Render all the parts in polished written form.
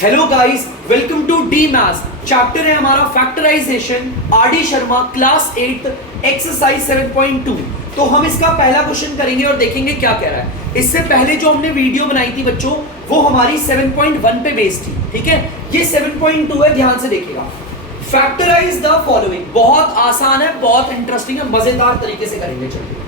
Hello guys, welcome to the maths. Chapter है हमारा factorisation, RD Sharma, class 8, exercise 7.2। तो हम इसका पहला क्वेश्चन करेंगे और देखेंगे क्या कह रहा है। इससे पहले जो हमने वीडियो बनाई थी बच्चों, वो हमारी 7.1 पे बेस्ड थी। ठीक है, ये 7.2 है, ध्यान से देखिएगा। फैक्टराइज द फॉलोइंग, बहुत आसान है, बहुत इंटरेस्टिंग है, मजेदार तरीके से करेंगे। चलिए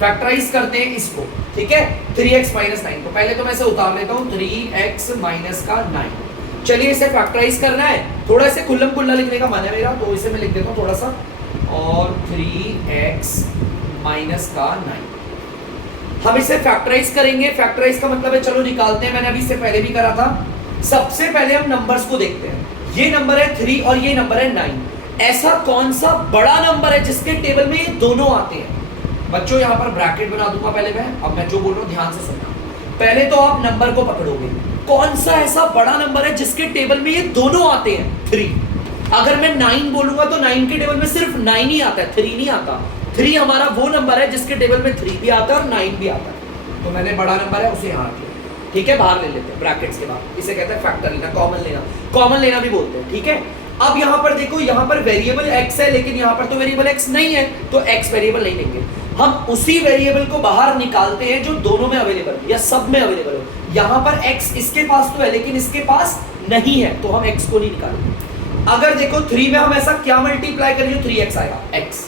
फैक्टराइज करते हैं इसको। ठीक है, 3x माइनस 9 को पहले तो मैं इसे उतार लेता हूं, 3x माइनस का 9। चलिए इसे फैक्टराइज करना है, थोड़ा इसे खुल्लम खुल्ला लिखने का मन है मेरा, तो इसे मैं लिख देता हूं थोड़ा सा, और 3x माइनस का 9 हम इसे फैक्टराइज करेंगे। फैक्टराइज का मतलब है, चलो निकालते हैं, मैंने अभी इससे पहले भी करा था। सबसे पहले हम नंबर्स को देखते हैं। ये नंबर है 3 और ये नंबर है 9। ऐसा कौन सा बड़ा नंबर है जिसके टेबल में ये दोनों आते हैं? बच्चों यहाँ पर ब्रैकेट बना दूंगा पहले मैं, अब मैं जो बोल रहा हूँ ध्यान से सुनना। पहले तो आप नंबर को पकड़ोगे, कौन सा ऐसा बड़ा नंबर है जिसके टेबल में ये दोनों आते हैं? 3। अगर मैं 9 बोलूंगा तो 9 के टेबल में सिर्फ 9 ही आता है, 3 नहीं आता। 3 हमारा वो नंबर है जिसके टेबल में 3 भी आता है और 9 भी आता है। तो मैंने बड़ा नंबर है उसे यहाँ रख लिया। ठीक है, बाहर ले लेते हैं ब्रैकेट्स के बाद। इसे कहते हैं फैक्टर लेना, कॉमन लेना, कॉमन लेना भी बोलते हैं। ठीक है, अब यहाँ पर देखो, यहाँ पर वेरिएबल x है, लेकिन यहाँ पर तो वेरिएबल x नहीं है, तो x वेरिएबल नहीं लेंगे। हम उसी वेरिएबल को बाहर निकालते हैं जो दोनों में अवेलेबल या सब में अवेलेबहो। यहाँ पर x इसके पास तो है लेकिन इसके पास नहीं है, तो हम x को नहीं निकालेंगे। अगर देखो 3 में हम ऐसा क्या मल्टीप्लाई करें जो 3x आएगा? x।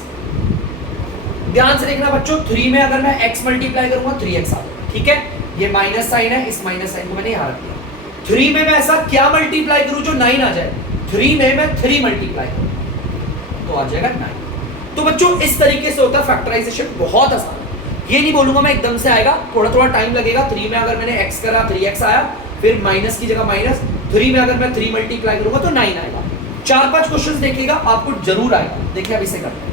ध्यान से देखना बच्चों, 3 में अगर मैं x मल्टीप्लाई करूंगा 3x आएगा। ठीक है, ये माइनस साइन है, इस माइनस साइन को मैंने यहाँ रख दिया। 3 में मैं ऐसा क्या मल्टीप्लाई करूं जो 9 आ जाए? 3 में मैं 3 मल्टीप्लाई करूं तो आ जाएगा 9। तो बच्चों इस तरीके से होता है फैक्टराइजेशन, बहुत आसान है। ये नहीं बोलूंगा मैं एकदम से आएगा, थोड़ा थोड़ा टाइम लगेगा। 3 में अगर मैंने x करा 3x आया, फिर माइनस की जगह माइनस। 3 में अगर मैं 3 मल्टीप्लाई करूंगा तो 9 आएगा। 4-5 क्वेश्चंस देखिएगा, आपको जरूर आएगा। देखिए अब इसे करते हैं।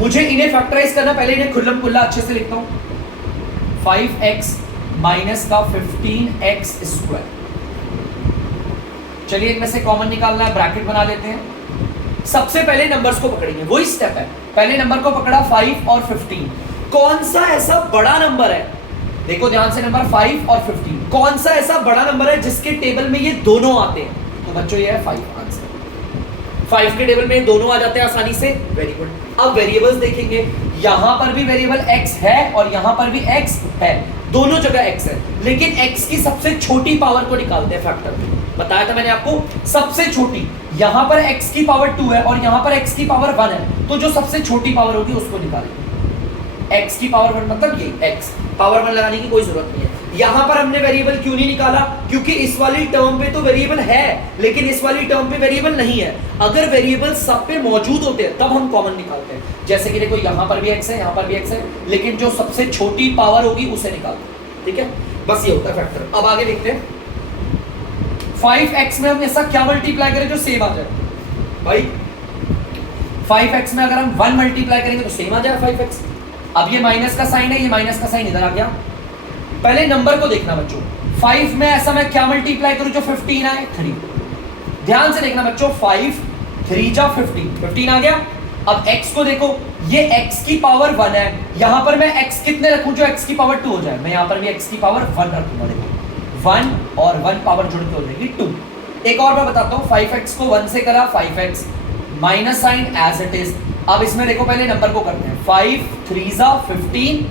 मुझे इन्हें फैक्टराइज करना, पहले इन्हें खुल्लम खुल्ला अच्छे से लिखता हूं। 5x माइनस का 15x स्क्वायर। चलिए इनमें से कॉमन निकालना है, ब्रैकेट बना लेते हैं। सबसे पहले नंबर्स को पकड़ेंगे, वही स्टेप है। पहले नंबर को पकड़ा 5 और 15। कौन सा ऐसा बड़ा नंबर है, देखो ध्यान से, नंबर 5 और 15, कौन सा ऐसा बड़ा नंबर है जिसके टेबल में ये दोनों आते हैं? तो बच्चों ये है 5 आंसर। 5 के टेबल में दोनों आ जाते हैं आसानी से, वेरी गुड। अब वेरिएबल्स देखेंगे, यहां पर भी वेरिएबल x है और यहां पर भी x है, दोनों जगह x है, लेकिन x की सबसे छोटी पावर को निकालते हैं फैक्टर में। बताया था मैंने आपको, सबसे छोटी। यहां पर x की पावर 2 है और यहां पर x की पावर 1 है, तो जो सबसे छोटी पावर होगी उसको निकालेंगे। x की पावर 1 मतलब ये x, पावर 1 लगाने की कोई जरूरत नहीं है। यहां पर हमने वेरिएबल क्यों नहीं निकाला? क्योंकि इस वाली टर्म पे तो वेरिएबल है, लेकिन इस वाली टर्म पे वेरिएबल नहीं है। अगर वेरिएबल सब पे मौजूद होते हैं तब हम कॉमन निकालते हैं। जैसे कि देखो यहां पर भी x है, यहां पर भी x है, लेकिन जो सबसे छोटी पावर होगी उसे निकालते हैं। ठीक है, बस ये होता है फैक्टर। अब आगे देखते हैं। 5x में हम ऐसा क्या मल्टीप्लाई करें जो सेम आ जाए? भाई 5x में अगर हम 1 मल्टीप्लाई करेंगे तो सेम आ जाएगा 5x। अब ये माइनस का साइन है, ये माइनस का साइन इधर आ गया। पहले नंबर को देखना बच्चों, 5 में ऐसा मैं क्या मल्टीप्लाई करूं जो 15 आए? 3। ध्यान से देखना बच्चों, 5 3 जा 15 आ गया। अब x को देखो, ये x की पावर 1 है, यहां पर मैं x कितने रखूं जो x की पावर 2 हो जाए? मैं यहां पर भी x की पावर 1 रखूंगा। देखो 1 और 1 पावर जुड़ के हो जाएगी 2। एक और मैं बताता हूं, 5x को 1 से करा 5x, minus sine as it is. अब इसमें देखो पहले नंबर को करते हैं, 5 3 जा 15,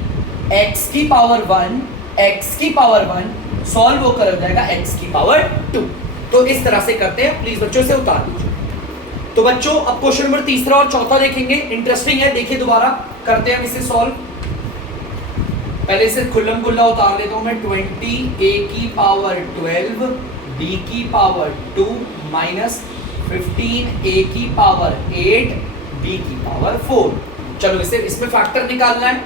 x की पावर 1, x की पावर 1, सॉल्व होकर हो जाएगा x की पावर 2। तो इस तरह से करते हैं, प्लीज बच्चों से उतार दीजिए। तो बच्चों अब क्वेश्चन नंबर तीसरा और चौथा देखेंगे, इंटरेस्टिंग है, देखिए दोबारा करते हैं हम इसे सॉल्व। पहले से खुल्लम खुल्ला उतार लेता हूं मैं। 20 a की पावर 12 b की पावर 2 माइनस 15 a की पावर 8 b की पावर 4। चलो इसे इसमें फैक्टर निकालना है,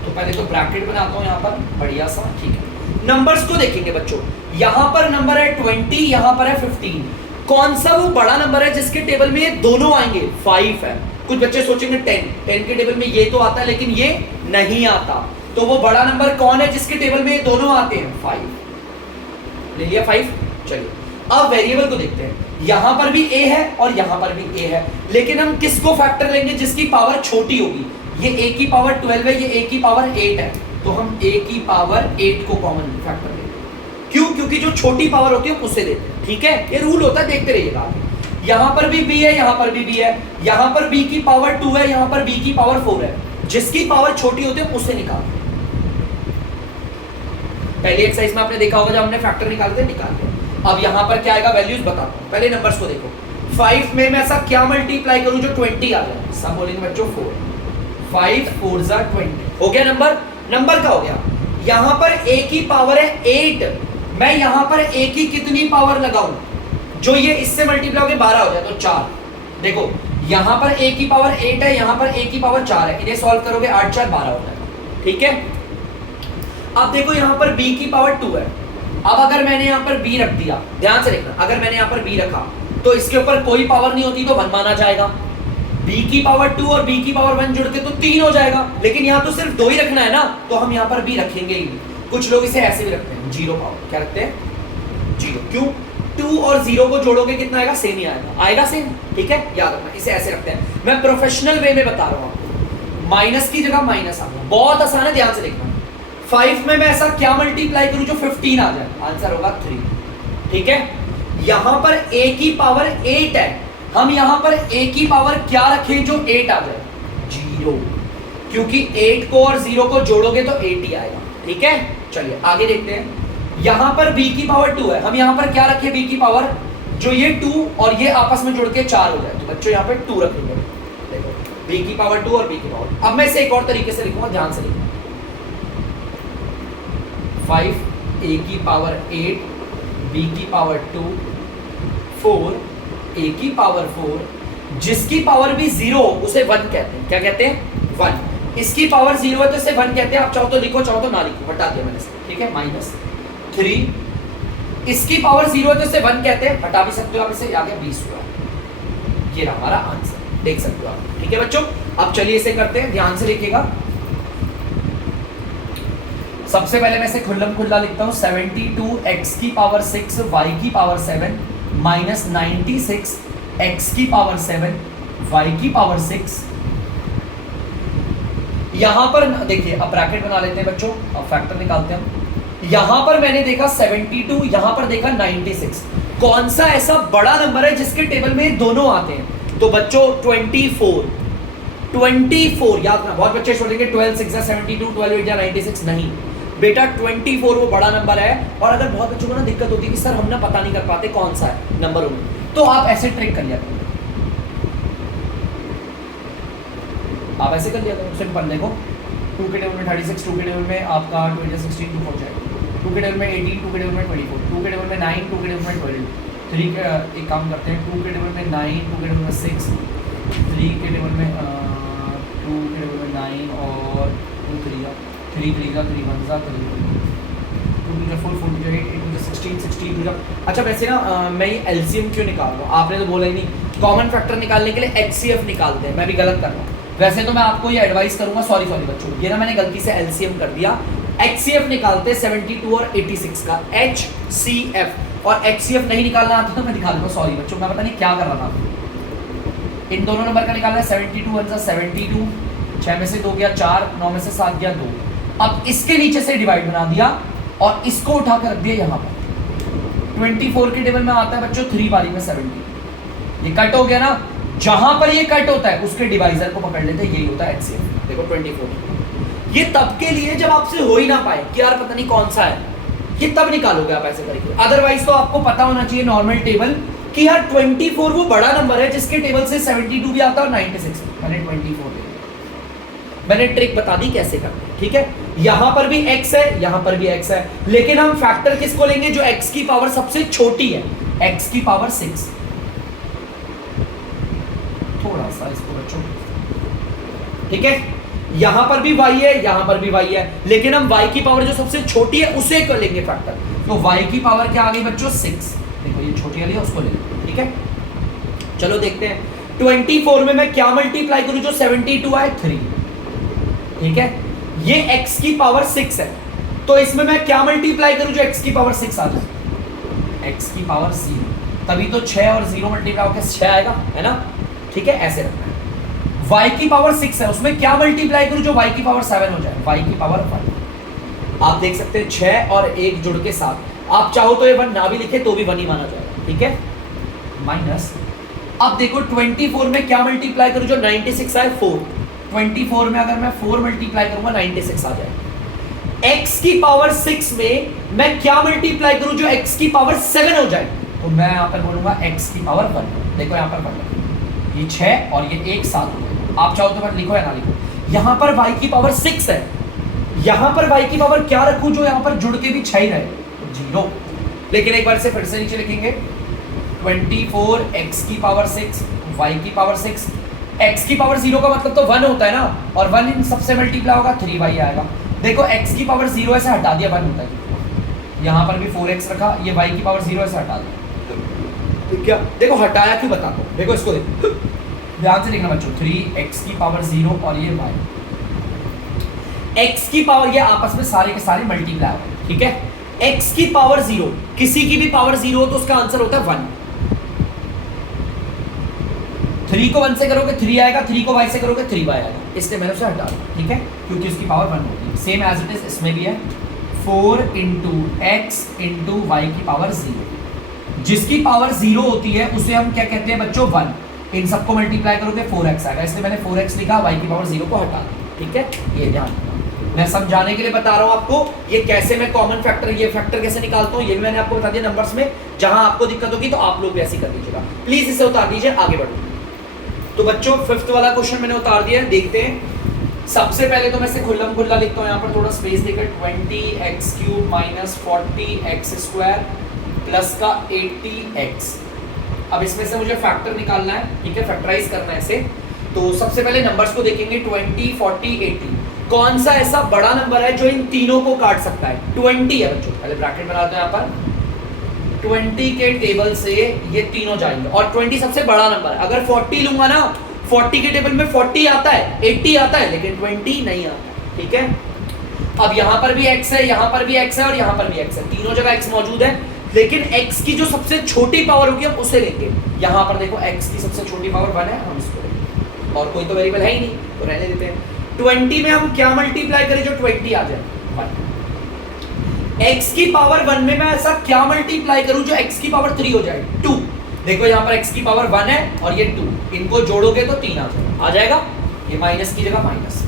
तो पहले तो ब्रैकेट बनाता हूं यहां पर, बढ़िया सा। ठीक है, नंबर्स को देखेंगे बच्चों। यहां पर नंबर है 20, यहां पर है 15। कौन सा वो बड़ा नंबर है जिसके टेबल में ये दोनों आएंगे? 5 है। कुछ बच्चे सोचेंगे 10 के टेबल में ये तो आता है लेकिन ये नहीं आता, तो वो बड़ा नंबर कौन है जिसके टेबल में ये दोनों आते हैं? 5। ले लिया 5। चलिए अब वेरिएबल को देखते हैं। यहां पर भी a है और यहां पर भी a है, लेकिन हम किसको फैक्टर लेंगे? जिसकी पावर छोटी होगी। ये a की पावर 12 है, ये a की पावर 8 है, तो हम a की पावर 8 को कॉमन फैक्टर लेंगे। क्यों? क्योंकि जो छोटी पावर होती है उससे देते हैं, ठीक है, ये रूल होता है, देखते रहिएगा। यहां पर भी b है, यहां पर भी b है, यहां पर b की पावर 2 है, यहां पर b की पावर 4 है, जिसकी पावर छोटी होती है उससे निकाल। पहली एक्सरसाइज में आपने देखा होगा जब हमने फैक्टर निकालते निकाल दिया। अब यहां पर क्या आएगा, वैल्यूज बताता हूं, पहले नंबर्स को देखो। 5 में मैं ऐसा क्या मल्टीप्लाई करूं जो 20 आ जाए, सब बोलेंगे बच्चों 4, 5 4 जा 20, हो गया नंबर का हो गया। यहां पर a की पावर है 8, मैं यहां पर a की कितनी पावर लगाऊं जो ये इससे मल्टीप्लाई होकर 12 हो जाए, तो 4। देखो यहां पर a की पावर 8 है, यहां पर a की पावर 4 है, इन्हें सॉल्व करोगे 8 4 12 हो जाएगा, ठीक है। अब देखो यहां पर b की पावर 2 है, अब अगर मैंने यहां पर b रख दिया, ध्यान से देखना, अगर मैंने यहां पर b रखा तो इसके ऊपर कोई पावर नहीं होती तो 1 माना जाएगा, b की पावर 2 और b की पावर 1 जुड़ के तो 3 हो जाएगा, लेकिन यहां तो सिर्फ 2 ही रखना है ना, तो हम यहां पर b रखेंगे ही नहीं। कुछ लोग इसे ऐसे भी रखते हैं, 0 पावर, क्या रखते हैं 0, क्यों, 2 और 0 को जोड़ोगे कितना आएगा, सेम ही आएगा सेम, ठीक है, याद रखना, इसे ऐसे रखते हैं। मैं प्रोफेशनल वे में बता रहा हूं आपको, माइनस की जगह माइनस आ गया, बहुत आसान है, ध्यान से देखना। 5 में मैं ऐसा क्या मल्टीप्लाई करूं जो 15 आ जाए, आंसर होगा 3, ठीक है। यहां पर a की पावर 8 है, हम यहां पर a की पावर क्या रखें जो 8 आ जाए, 0, क्योंकि 8 को और 0 को जोड़ोगे तो 8 ही आएगा, ठीक है। चलिए आगे देखते हैं। यहां पर b की पावर 2 है, हम यहां पर क्या रखें b की पावर, जो ये 2 और ये आपस में जुड़ के 4 हो जाए, तो बच्चों यहां पर 2 रखेंगे। देखो b की पावर 2 और b की पावर, अब मैं इसे एक और तरीके से लिखूंगा, ध्यान से लिखूंगा, 5 a की पावर 8, b की पावर 2, 4 a की पावर 4, जिसकी पावर भी 0 उसे 1 कहते हैं, क्या कहते हैं 1, इसकी पावर 0 है तो इसे 1 कहते हैं, आप चाहो तो लिखो चाहो तो ना लिखो, हटा दिया मैंने, ठीक है, -3, इसकी पावर 0 है तो इसे 1 कहते हैं, हटा भी सकते हो आप इसे, आगे 20 हुआ, ये रहा हमारा आंसर, देख सकते हो आप, ठीक है बच्चों। अब चलिए इसे करते हैं, ध्यान से लिखिएगा। सबसे पहले मैं इसे खुल्लम खुल्ला लिखता हूं, 72 x की पावर 6 y की पावर 7 माइनस 96 x की पावर 7 y की पावर 6। यहां पर देखिए, अब ब्रैकेट बना लेते हैं बच्चों, अब फैक्टर निकालते हैं हम। यहां पर मैंने देखा 72, यहां पर देखा 96, कौन सा ऐसा बड़ा नंबर है जिसके टेबल में दोनों आते हैं, तो बच्चों 24 याद रखना। बहुत बच्चे छोड़ेंगे 12 6 72, 12 8 96, नहीं बेटा, 24 वो बड़ा नंबर है। और अगर बहुत बच्चों को ना दिक्कत होती है कि सर हम ना पता नहीं कर पाते कौन सा है नंबर में, तो आप ऐसे ट्रिक कर लिया करो, आप ऐसे कर लिया करो, सिंपल। देखो 2 के टेबल में 36, 2 के टेबल में आपका 2 16 2 4 जाएगा, 2 के टेबल में 18, 2 के टेबल में 24, 2 के टेबल में 9, 2 के टेबल में 12, 3 के एक काम करते हैं, 2 के टेबल में 9, 2 के टेबल में 6, 3 के टेबल में 2 के टेबल में 9 और 2 3 का 3 3 का 3 1 का 3 2 2 4 4 2 8 8 16 16 2। अच्छा वैसे ना मैं ये एलसीएम क्यों निकाल रहा हूँ, आपने तो बोला ही नहीं, कॉमन फैक्टर निकालने के लिए एचसीएफ निकालते हैं, मैं भी गलत कर रहा हूँ। वैसे तो मैं आपको ये एडवाइस करूंगा, सॉरी बच्चों, ये ना मैंने गलती से एलसीएम कर दिया, एचसीएफ निकालते हैं 72 और 86 का, एचसीएफ, और एचसीएफ नहीं निकालना आता तो मैं निकाल दूंगा, सॉरी बच्चों, मैं पता नहीं क्या कर रहा था। इन दोनों नंबर का निकालना है, 72 1 72, 6 में से 2 गया 4, 9 में से 7 गया 2। अब इसके नीचे से डिवाइड बना दिया और इसको उठा कर रख दिया यहाँ पर। 24 के टेबल में आता है बच्चों 3 बारी में 70, ये कट हो गया ना, जहां पर ये कट होता है उसके डिवाइजर को पकड़ लेते हैं, यही होता है एचसीएफ। देखो 24, ये तब के लिए जब आपसे हो ही ना पाए कि यार पता नहीं कौन सा है, ये तब निकालोगे आप ऐसे करके। अदरवाइज तो आपको पता होना चाहिए नॉर्मल टेबल कि यार 24 वो बड़ा नंबर है जिसके टेबल से 72 भी आता है और 96। मैंने 24 ले, मैंने ट्रिक बता दी कैसे करते हैं, ठीक है। यहां पर भी x है, यहां पर भी x है, लेकिन हम फैक्टर किसको लेंगे, जो x की पावर सबसे छोटी है, x की पावर 6। थोड़ा सा इसको बच्चों, ठीक है, यहां पर भी y है, यहां पर भी y है, लेकिन हम y की पावर जो सबसे छोटी है उसे कर लेंगे फैक्टर, तो y की पावर क्या आ गई बच्चों 6। देखो ये छोटी वाली है उसको ले लेंगे, ठीक है। चलो देखते हैं 24 में मैं क्या मल्टीप्लाई करूं जो 72 आए, 3, ठीक है। ये x की पावर 6 है, तो इसमें मैं क्या मल्टीप्लाई करूं जो x की पावर 6 आ जाए, x की पावर 0, तभी तो 6 और 0 मल्टीप्लाई होकर 6 आएगा, है ना, ठीक है, ऐसे रखना है। y की पावर 6 है, उसमें क्या मल्टीप्लाई करूं जो y की पावर 7 हो जाए, y की पावर 5। आप देख सकते हैं 6 और 1 जुड़ के 7, आप चाहो तो ये 1 ना भी लिखे तो भी 1 ही माना जाएगा, ठीक है। माइनस, अब देखो 24 में क्या मल्टीप्लाई करूं जो 96 आए, 4। 24 में अगर मैं 4 मल्टीप्लाई करूंगा 96 आ जाएगा। x की पावर 6 में मैं क्या मल्टीप्लाई करूं जो x की पावर 7 हो जाए, तो मैं यहां पर बोलूंगा x की पावर 1। देखो यहां पर 1, ये 6 और ये 1 7। आप चाहो तो लिखो या ना लिखो। यहां पर y की पावर 6 है, यहां पर y की पावर क्या रखूं जो यहां पर जुड़ के भी 6 ही रहे, तो 0। लेकिन एक बार से फिर से नीचे लिखेंगे 24 x की पावर 6 y की पावर 6। x की पावर 0 का मतलब तो 1 होता है ना, और 1 इन सबसे मल्टीप्लाई होगा 3y आएगा। देखो x की पावर 0 ऐसे हटा दिया, 1 होता है। यहां पर भी 4x रखा, ये y की पावर 0 ऐसे हटा दिया। ठीक है, देखो हटाया क्यों बताता हूं, देखो इसको देखो ध्यान से देखना बच्चों। 3x की पावर 0 और ये y, x की पावर ये आपस में सारे के सारे मल्टीप्लाई हो गए, ठीक है। x की पावर 0, किसी की भी पावर 0 हो तो उसका आंसर होता है 1। 3 को 1 से करोगे 3 आएगा, 3 को y से करोगे 3y आएगा, इसलिए मैंने उसे हटा दिया, ठीक है, क्योंकि उसकी पावर 1 होगी। सेम एज इट इज इसमें भी है 4 इंटू एक्स इंटू वाई की पावर 0। जिसकी पावर 0 होती है उसे हम क्या कहते हैं बच्चों, 1। इन सबको मल्टीप्लाई करोगे 4x आएगा, इसलिए मैंने 4x लिखा, y की पावर 0 को हटा दिया, ठीक है। ये ध्यान रखना, मैं समझाने के लिए बता रहा हूं आपको ये कैसे मैं कॉमन फैक्टर, ये फैक्टर कैसे निकालता हूं, ये भी मैंने आपको बता दिया नंबर्स में। जहां आपको दिक्कत होगी तो आप लोग भी ऐसे कर दीजिएगा, प्लीज इसे उतार दीजिए, आगे बढ़ो। तो बच्चों 5th वाला क्वेश्चन मैंने उतार दिया है, देखते हैं। सबसे पहले तो मैं इसे खुल्लम खुल्ला लिखता हूं, यहां पर थोड़ा स्पेस देकर 20x³ माइनस 40x² प्लस का 80x। अब इसमें से मुझे फैक्टर निकालना है, ठीक है, फैक्टराइज करना है इसे। तो सबसे पहले नंबर्स को देखेंगे 20, 40, 80। कौन सा ऐसा बड़ा नंबर है जो इन तीनों को काट सकता है, 20 है बच्चों। पहले ब्रैकेट बना दो यहाँ पर, 20 के टेबल से ये तीनों जाएंगे, और 20 सबसे बड़ा नंबर है। अगर 40 लूंगा ना, 40 के टेबल में 40 आता है, 80 आता है, लेकिन 20 नहीं आता, ठीक है। अब यहाँ पर भी x है, यहाँ पर भी x है और यहाँ पर भी x है, तीनों जगह x मौजूद है, लेकिन x की जो सबसे छोटी पावर होगी हम उसे लेंगे। यहाँ पर देखो x की सबसे छोटी पावर 1 है, हम इसको लेंगे, और कोई तो वेरिएबल है ही नहीं, तो रहने देते हैं। 20 में हम क्या मल्टीप्लाई करें जो 20 आ जाए, 1। x की पावर 1 में मैं ऐसा क्या मल्टीप्लाई करूं जो x की पावर 3 हो जाए, 2। देखो यहाँ पर x की पावर 1 है और ये 2, इनको जोड़ोगे तो 3 आ जाएगा, ये माइनस की जगह माइनस।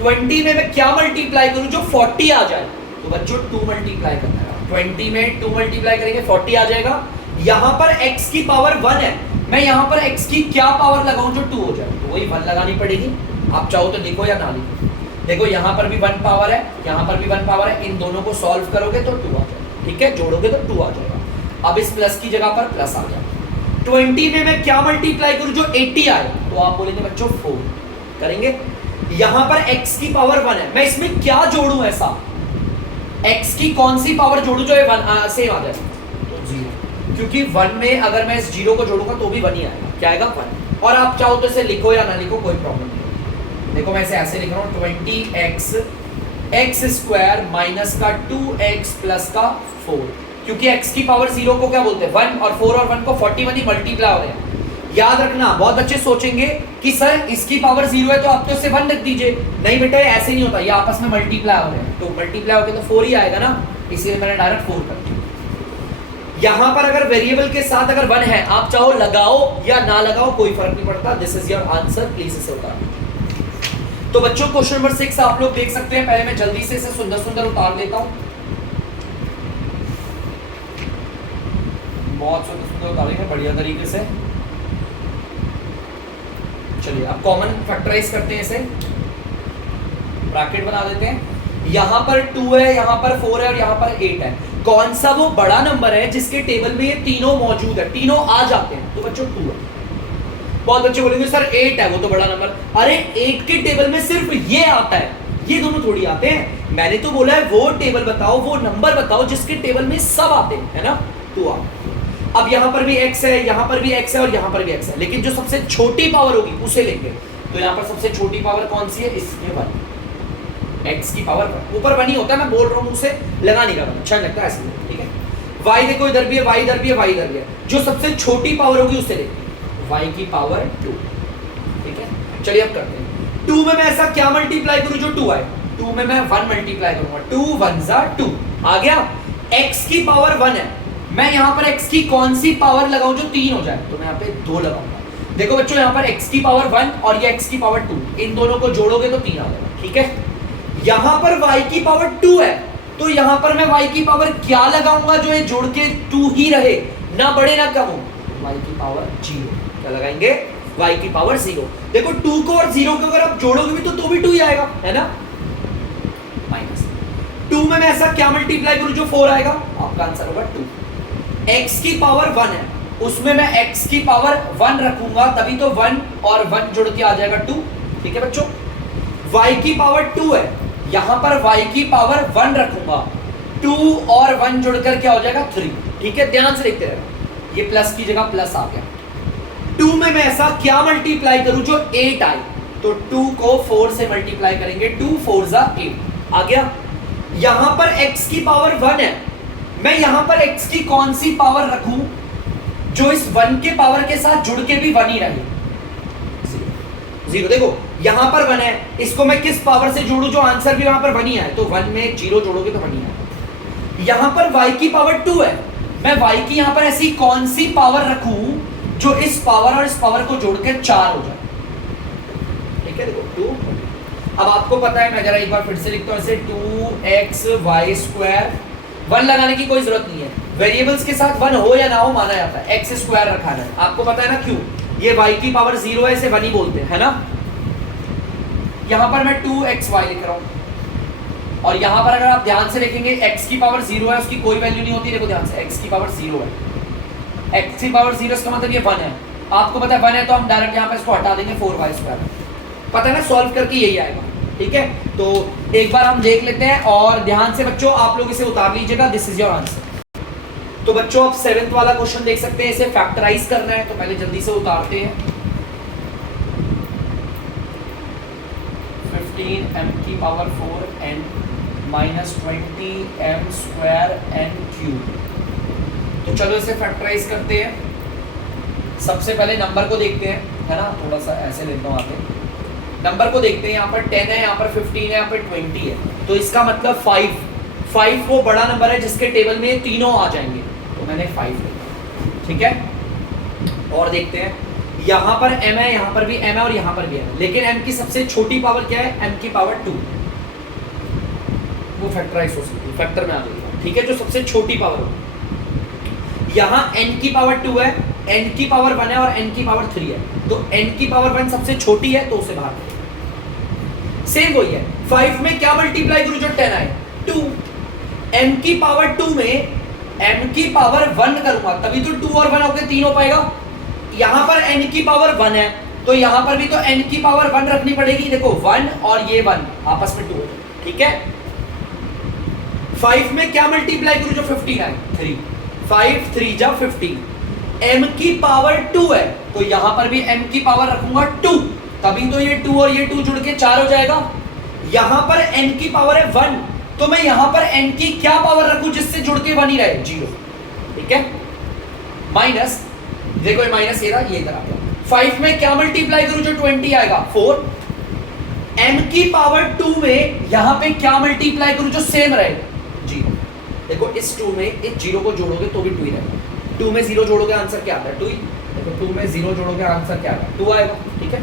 20 में मैं क्या मल्टीप्लाई करूं जो 40 आ जाए, तो बच्चों 2 मल्टीप्लाई करना है। 20 में 2 मल्टीप्लाई करेंगे 40 आ जाएगा। यहाँ पर x की पावर 1 है, मैं यहाँ पर x की क्या पावर लगाऊं जो 2 हो जाए, तो वही 1 लगानी पड़ेगी। आप चाहो तो लिखो या ना लिखो। देखो यहाँ पर भी 1 पावर है, यहाँ पर भी 1 पावर है, इन दोनों को सॉल्व करोगे तो 2 आ जाएगा, ठीक है, जोड़ोगे तो 2 आ जाएगा। अब इस प्लस की जगह पर प्लस आ जाएगा। 20 में मैं क्या मल्टीप्लाई करूं जो 80 आए, तो आप बोलेंगे बच्चों 4 करेंगे। यहाँ पर x की पावर 1 है, मैं इसमें क्या जोड़ूं ऐसा, x की कौन सी पावर जोड़ूं जो 1 सेम आ जाए, तो 0, क्योंकि 1 में अगर मैं इस 0 को जोड़ूंगा तो भी 1 ही आएगा, क्या आएगा 1। और आप चाहो तो इसे लिखो या ना लिखो, कोई प्रॉब्लम नहीं। देखो मैं इसे ऐसे लिख रहा हूँ 20x x² माइनस का 2x प्लस का 4, क्योंकि x की पावर 0 को क्या बोलते हैं 1, और 4 और 1 को 41 ही मल्टीप्लाई हो रहे हैं। याद रखना, बहुत बच्चे सोचेंगे कि सर इसकी पावर 0 है तो आप तो इसे 1 रख दीजिए, नहीं बेटा ऐसे नहीं होता, ये आपस में मल्टीप्लाई हो रहे हैं, तो मल्टीप्लाई होकर तो 4 ही आएगा ना, इसलिए मैंने डायरेक्ट 4 कर दिया। यहाँ पर अगर वेरिएबल के साथ अगर 1 है, आप चाहो लगाओ या ना लगाओ कोई फर्क नहीं पड़ता, this is your answer, please इसे उतारो। तो बच्चों क्वेश्चन नंबर 6 आप लोग देख सकते हैं, पहले मैं जल्दी से इसे सुंदर सुंदर उतार देता हूं, बहुत सुंदर सुंदर उतारेंगे बढ़िया तरीके से। चलिए अब कॉमन फैक्टराइज करते हैं इसे, ब्रैकेट बना देते हैं। यहां पर 2 है, यहां पर 4 है और यहां पर 8 है। कौन सा वो बड़ा नंबर है जिसके टेबल में ये तीनों मौजूद है, तीनों आ जाते हैं, तो बच्चों 2 है। बहुत बच्चे बोलेंगे सर 8 है वो तो बड़ा नंबर, अरे 8 के टेबल में सिर्फ ये आता है, ये दोनों थोड़ी आते हैं। मैंने तो बोला है वो टेबल बताओ, वो नंबर बताओ जिसके टेबल में सब आते हैं, है ना, तो आप। अब यहाँ पर भी x है, यहाँ पर भी x है और यहाँ पर भी x है, लेकिन जो सबसे छोटी पावर होगी उसे लेंगे। तो यहाँ पर सबसे छोटी पावर कौन सी है, इसमें 1, x की पावर 1, ऊपर 1 ही होता है, मैं बोल रहा हूँ उसे लगा नहीं रहा, अच्छा लगता है ऐसे, ठीक है। y देखो इधर भी है, y इधर भी है, y इधर भी है, जो सबसे छोटी पावर होगी उसे लेंगे, y की पावर 2, ठीक है। चलिए अब करते हैं। 2 में मैं ऐसा क्या मल्टीप्लाई करूं जो 2 आए, 2 में मैं 1 मल्टीप्लाई करूंगा, 2 1 2 आ गया। x की पावर 1 है, मैं यहाँ पर x की कौन सी पावर लगाऊं जो 3 हो जाए, तो मैं यहाँ पे 2 लगाऊंगा। देखो बच्चों यहाँ पर x की पावर 1 और ये x की पावर 2, इन दोनों को जोड़ोगे तो 3 आ जाएगा, ठीक है। यहाँ पर y की पावर 2 है, तो यहाँ पर मैं y की पावर क्या लगाऊंगा जो ये जोड़ के 2 ही रहे, ना बढ़े ना कम हो, y की पावर 0। क्या लगाएंगे? y की पावर 0। देखो 2 को और 0 को अगर आप जोड़ोगे भी तो भी 2 ही आएगा, है ना। माइनस 2 में मैं ऐसा क्या मल्टीप्लाई करूं जो 4 आएगा, आपका आंसर होगा 2। x की पावर 1 है, उसमें मैं x की पावर 1 रखूंगा, तभी तो 1 और 1 जुड़ के आ जाएगा 2, ठीक है बच्चों। y की पावर 2 है, यहां पर y की पावर 1 रखूंगा, 2 और 1 जुड़कर क्या हो जाएगा 3, ठीक है। ध्यान से देखते रहना, ये प्लस की जगह प्लस आ गया। 2 में मैं ऐसा क्या मल्टीप्लाई करूं जो 8 आए, तो 2 को 4 से मल्टीप्लाई करेंगे, 2 4 जा 8 आ गया। यहां पर x की पावर 1 है, मैं यहां पर x की कौन सी पावर रखूं जो इस 1 के पावर के साथ जुड़ के भी 1 ही रहे, 0। देखो यहां पर 1 है, इसको मैं किस पावर से जोड़ूं जो आंसर भी वहां पर 1 ही आए, तो 1 में 0 जोड़ोगे तो 1 ही आए। यहां पर y की पावर 2 है, मैं y की यहां पर ऐसी कौन सी पावर रखूं जो इस पावर और इस पावर को जोड़ के 4 हो जाए, ठीक है। देखो 2, अब आपको पता है, मैं जरा एक बार फिर से लिखता हूं ऐसे, 2xy², 1 लगाने की कोई जरूरत नहीं है, वेरिएबल्स के साथ 1 हो या ना हो माना जाता है, x² रखा है, आपको पता है ना क्यों, ये y की पावर 0 है, इसे 1 ही बोलते हैं, है ना। यहां पर मैं 2xy लिख रहा हूं, और यहां पर अगर आप ध्यान से देखेंगे x की पावर 0 है, उसकी कोई वैल्यू नहीं होती। देखो ध्यान से, x की पावर 0 है, x की पावर 0 इसका मतलब ये 1 है, आपको पता है 1 है तो हम डायरेक्ट यहां पर इसको हटा देंगे, 4y², पता है ना, सॉल्व करके यही आएगा, ठीक है। तो एक बार हम देख लेते हैं, और ध्यान से बच्चों आप लोग इसे उतार लीजिएगा, दिस इज योर आंसर। तो बच्चों आप 7th वाला क्वेश्चन देख सकते हैं, इसे फैक्टराइज करना है, तो पहले जल्दी से उतारते हैं। 15m की पावर 4n माइनस 20m²n³। तो चलो इसे फैक्टराइज करते हैं। सबसे पहले नंबर को देखते हैं, है ना, थोड़ा सा ऐसे लेता हूं आगे, नंबर को देखते हैं। यहाँ पर 10 है, यहाँ पर 15 है, यहाँ पर 20 है, तो इसका मतलब 5 वो बड़ा नंबर है जिसके टेबल में तीनों आ जाएंगे, तो मैंने 5 लिखा, ठीक है। और देखते हैं, यहाँ पर m है, यहाँ पर भी m है और यहाँ पर भी m है, लेकिन m की सबसे छोटी पावर क्या है, m की पावर 2, वो फैक्टराइज हो सकती है, फैक्टर में आ गई, ठीक है, जो सबसे छोटी पावर हो। यहाँ n की पावर 2 है, n की पावर 1 है और n की पावर 3 है, तो n की पावर 1 सबसे छोटी है, तो उसे बाहर करें। सेम वही है, 5 में क्या मल्टीप्लाई करूं जो 10 आए, 2। m की पावर 2 में m की पावर 1 करूंगा, तभी तो 2 और 1 होकर 3 हो पाएगा। यहां पर n की पावर 1 है, तो यहां पर भी तो n की पावर 1 रखनी पड़ेगी। देखो 1 और ये 1 आपस में 2 हो जाए, ठीक है। 5 में क्या मल्टीप्लाई करूं जो 15 आए, 3, 5 3 जा 15। m की पावर 2 है, तो यहां पर भी m की पावर रखूंगा 2, तभी तो ये 2 और ये 2 जुड़ के 4 हो जाएगा। यहां पर n की पावर है 1, तो मैं यहां पर n की क्या पावर रखूं जिससे जुड़ के 1 ही रहे, 0, ठीक है। माइनस, देखो ये माइनस ये रहा, ये इधर आ गया। 5 में क्या मल्टीप्लाई करूं जो 20 आएगा, 4। m की पावर 2 में यहां पे क्या मल्टीप्लाई करूं जो सेम रहे, 0। देखो इस 2 में इस 0 को जोड़ोगे तो भी 2 ही रहेगा, 2 में 0 जोड़ोगे आंसर क्या आता है, 2 ही। देखो 2 में 0 जोड़ोगे आंसर क्या आता है, 2 आएगा, ठीक है।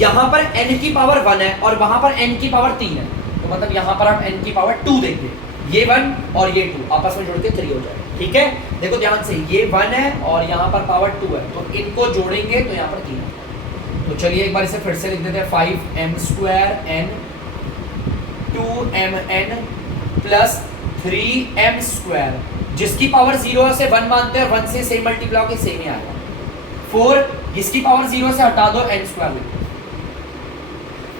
यहां पर n की पावर 1 है और वहां पर n की पावर 3 है, तो मतलब यहां पर आप n की पावर 2 देंगे, ये 1 और ये 2 आपस में जुड़ के 3 हो जाएगा, ठीक है। देखो ध्यान से, ये 1 है और यहाँ पर पावर 2 है, तो इनको जोड़ेंगे तो यहाँ पर 3 है। तो चलिए एक बार इसे फिर से लिख देते हैं, 5m²n 2mn प्लस 3m², जिसकी पावर 0 से 1 मानते हैं, 1 से सेम मल्टीप्लाई होकर सेम ही आएगा। 4 इसकी पावर 0 से हटा दो, n² लिख दो।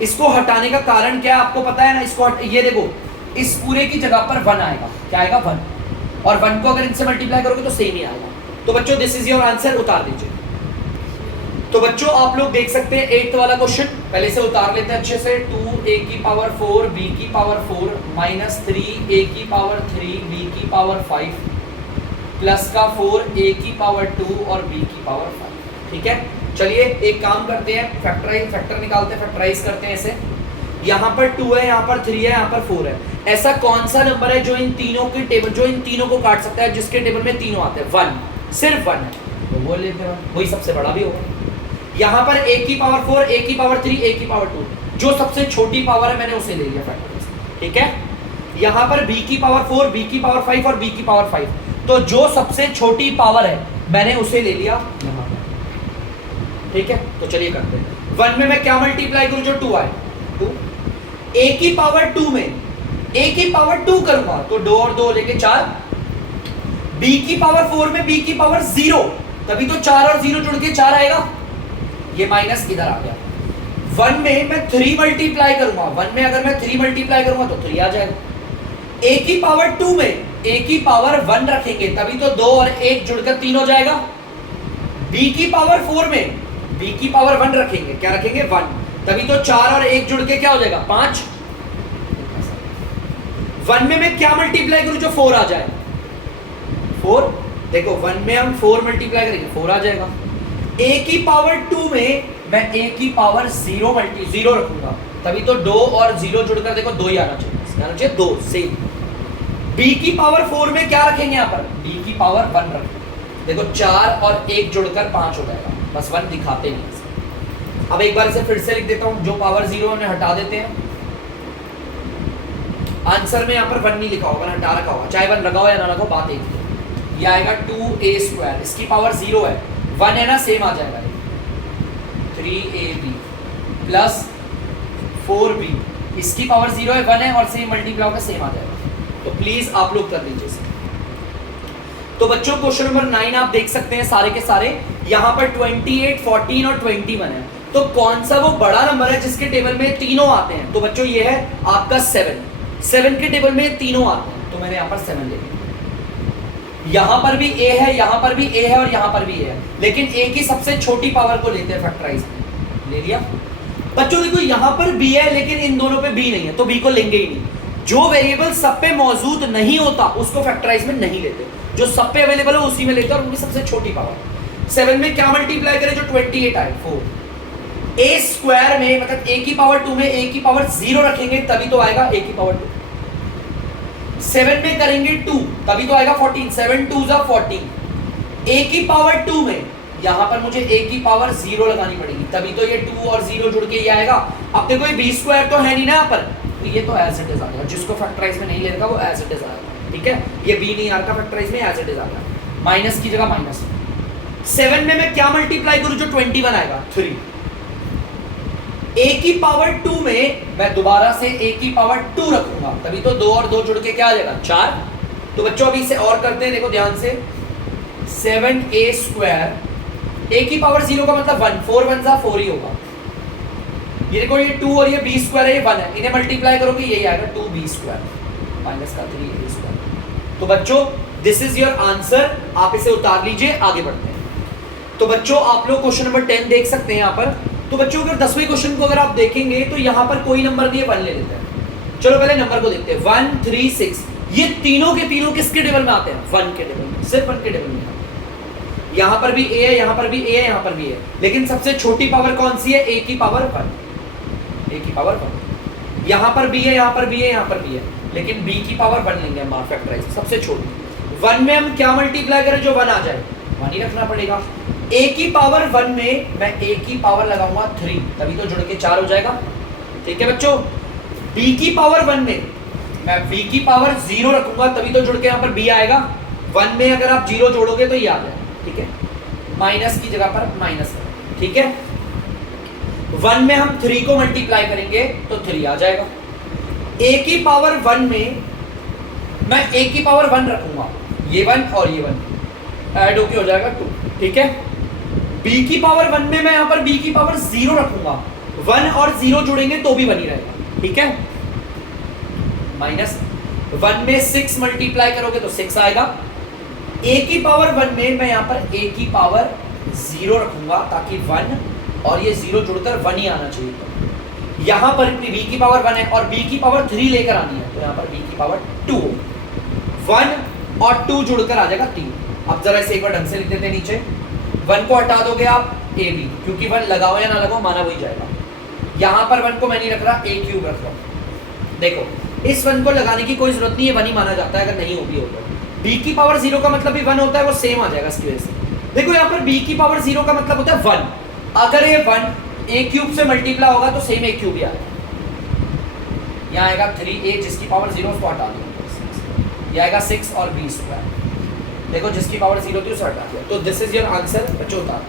इसको हटाने का कारण क्या है आपको पता है ना, इसको ये देखो, इस पूरे की जगह पर 1 आएगा, क्या आएगा 1, और 1 को अगर इनसे मल्टीप्लाई करोगे तो सेम ही आएगा। तो बच्चों दिस इज योर आंसर, उतार दीजिए। तो बच्चों आप लोग देख सकते हैं 8th वाला क्वेश्चन, पहले से उतार लेते हैं अच्छे से। 2a की पावर 4 b की पावर 4 माइनस 3a की पावर 3 b की पावर 5 प्लस का 4a की पावर 2 और b की पावर 5, ठीक है। चलिए एक काम करते हैं, फैक्टर निकालते हैं, फैक्टराइज करते हैं इसे। यहाँ पर 2 है, यहाँ पर 3 है, यहाँ पर 4 है। ऐसा कौन सा नंबर है जो इन तीनों के टेबल, जो इन तीनों को काट सकता है, जिसके टेबल में तीनों आते हैं? 1, सिर्फ 1 है, तो वो लेते हैं, वही सबसे बड़ा भी होगा। यहाँ पर a की पावर 4, a की पावर 3, a की पावर 2, जो सबसे छोटी पावर है मैंने उसे ले लिया फैक्टराइज, ठीक है। यहाँ पर b की पावर 4, b की पावर 5 और b की पावर 5, तो जो सबसे छोटी पावर है मैंने उसे ले लिया यहाँ पर, ठीक है। तो चलिए करते हैं। 1 में मैं क्या मल्टीप्लाई करूं जो 2 आए? 2। a की पावर 2 में a की पावर 2 करूंगा तो 2 और 2 हो जाएंगे 4। b की पावर 4 में b की पावर 0, तभी तो 4 और 0 जुड़ के 4 आएगा, ये माइनस इधर आ गया। 1 में मैं 3 मल्टीप्लाई करूंगा, 1 में अगर मैं 3 मल्टीप्लाई करूंगा तो 3 आ जाएगा। a की पावर 2 में a की पावर 1 रखेंगे तभी तो 2 और 1 जुड़कर 3 हो जाएगा। b की पावर 4 में b की पावर 1 रखेंगे, क्या रखेंगे? 1, तभी तो 4 और 1 जुड़ के क्या हो जाएगा? 5। 1 में मैं क्या मल्टीप्लाई करूं जो 4 आ जाए? 4। देखो 1 में हम 4 मल्टीप्लाई करेंगे, 4 आ जाएगा। a की पावर 2 में मैं a की पावर 0 रखूंगा, तभी तो 2 और 0 जुड़कर देखो 2 ही आना चाहिए, 2 सेम। b की पावर 4 में क्या रखेंगे? यहाँ पर b की पावर 1 रखेंगे, देखो 4 और 1 जुड़कर 5 हो जाएगा, बस 1 दिखाते नहीं। अब एक बार इसे फिर से लिख देता हूं, जो पावर 0 हमने हटा देते हैं। आंसर में यहाँ पर 1 नहीं लिखा होगा, हटा रखा होगा, चाहे 1 लगाओ या ना लगाओ, बात एक है। ये आएगा 2a², इसकी पावर 0 है, 1 है ना, सेम आ जाएगा। 3ab प्लस 4b, इसकी पावर 0 है, 1 है और सेम मल्टीप्लाई होगा, सेम आ जाएगा। तो प्लीज आप लोग कर लीजिए इसे। तो बच्चों क्वेश्चन नंबर 9 आप देख सकते हैं सारे के सारे, यहाँ पर 28, 14 और 21 है। तो कौन सा वो बड़ा नंबर है जिसके टेबल में तीनों आते हैं? तो बच्चों ये है आपका 7 के टेबल में तीनों आते हैं, तो मैंने यहाँ पर 7 ले लिया। यहाँ पर भी a है, यहाँ पर भी a है और यहाँ पर भी a है, लेकिन a की सबसे छोटी पावर को लेते हैं फैक्टराइज में, ले लिया। बच्चों देखो यहाँ पर b है लेकिन इन दोनों पे b नहीं है, तो b को लेंगे ही नहीं। जो वेरिएबल सब पे मौजूद नहीं होता उसको फैक्टराइज में नहीं लेते, जो सब पे अवेलेबल है उसी में लेते हैं, और उनकी सबसे छोटी पावर। 7 में क्या मल्टीप्लाई करें जो 28 आए? 4। a² में मतलब a की पावर 2 में a की पावर 0 रखेंगे तभी तो आएगा a की पावर 2। 7 में करेंगे 2 तभी तो आएगा 14, 7 2 जा 14। a की पावर 2 में यहाँ पर मुझे a की पावर 0 लगानी पड़ेगी, तभी तो ये 2 और 0 जुड़ के ये आएगा। अब देखो ये b² तो है नहीं ना यहाँ पर, तो ये तो एज इट इज आ जाएगा, जिसको फैक्टराइज में नहीं ले रखा वो एज इट इज आएगा, ठीक है। ये b नहीं आ रहा फैक्टराइज में, एज इट इज आ रहा, माइनस की जगह माइनस। 7 में मैं क्या मल्टीप्लाई करूं जो 21 आएगा? 3। a की पावर 2 में मैं दोबारा से a की पावर 2 रखूंगा, तभी तो 2 और 2 जुड़ के क्या आ जाएगा? 4। तो बच्चों अभी इसे और करते हैं, देखो ध्यान से। 7a², a की पावर 0 का मतलब 1, 4 1 जा 4 ही होगा। ये देखो ये 2 और ये b² है, ये 1 है, इन्हें मल्टीप्लाई करोगे यही आएगा 2b² माइनस का 3a²। तो बच्चों दिस इज योर आंसर, आप इसे उतार लीजिए, आगे बढ़ते हैं। तो बच्चों आप लोग क्वेश्चन नंबर 10 देख सकते हैं यहाँ पर। तो बच्चों अगर 10वें क्वेश्चन को अगर आप देखेंगे तो यहाँ पर कोई नंबर नहीं है, 1 ले लेते हैं। चलो पहले नंबर को देखते हैं। 1 3 6, ये तीनों के तीनों किसके टेबल में आते हैं? 1 के टेबल में, सिर्फ 1 के टेबल में। यहाँ पर भी a है, यहाँ पर भी a है, यहाँ पर भी है, लेकिन सबसे छोटी पावर कौन सी है? a की पावर 1, a की पावर 1। यहाँ पर b है, यहाँ पर b है, यहाँ पर b है, लेकिन b की पावर 1 लेंगे हम फैक्टराइज, सबसे छोटी। 1 में हम क्या मल्टीप्लाई करें जो 1 आ जाए? 1 ही रखना पड़ेगा। a की पावर 1 में मैं a की पावर लगाऊंगा 3, तभी तो जुड़ के 4 हो जाएगा, ठीक है बच्चों। b की पावर 1 में मैं b की पावर 0 रखूंगा, तभी तो जुड़ के यहाँ पर b आएगा। 1 में अगर आप 0 जोड़ोगे तो ये आ जाएगा, ठीक है, माइनस की जगह पर माइनस, ठीक है। 1 में हम 3 को मल्टीप्लाई करेंगे तो 3 आ जाएगा। a की पावर 1 में मैं a की पावर 1 रखूंगा, ये 1 और ये 1 ऐड होके हो जाएगा 2, ठीक है। b की पावर 1 में मैं यहाँ पर b की पावर 0 रखूंगा, 1 और 0 जुड़ेंगे तो भी 1 ही रहेगा, ठीक है। माइनस 1 में 6 मल्टीप्लाई करोगे तो 6 आएगा। a की पावर 1 में मैं यहाँ पर a की पावर 0 रखूंगा ताकि 1 और ये 0 जुड़कर 1 ही आना चाहिए। यहाँ पर b की पावर 1 है और b की पावर 3 लेकर आनी है, तो यहाँ पर b की पावर 2, 1 और 2 जुड़कर आ जाएगा 3। अब जरा इसे एक बार ढंग से लिख देते हैं नीचे। 1 को हटा दोगे आप ab, क्योंकि 1 लगाओ या ना लगाओ माना वही जाएगा। यहां पर 1 को मैं नहीं रख रहा, a क्यूब रख रहा हूं। देखो इस 1 को लगाने की कोई जरूरत नहीं है, 1 ही माना जाता है, अगर नहीं होगी हो तो b की पावर 0 का मतलब भी 1 होता है, वो सेम आ जाएगा इसकी वजह से। देखो यहाँ पर b की पावर 0 का मतलब होता है 1, अगर ये 1 a क्यूब से मल्टीप्लाई होगा तो सेम a क्यूब ही आएगा। यहाँ आएगा 3a जिसकी पावर 0 उसको हटा दिया, ये आएगा 6 और b स्क्वायर। देखो जिसकी पावर 0 थी उसे हटा दिया, तो दिस इज योर आंसर बच्चों। उतार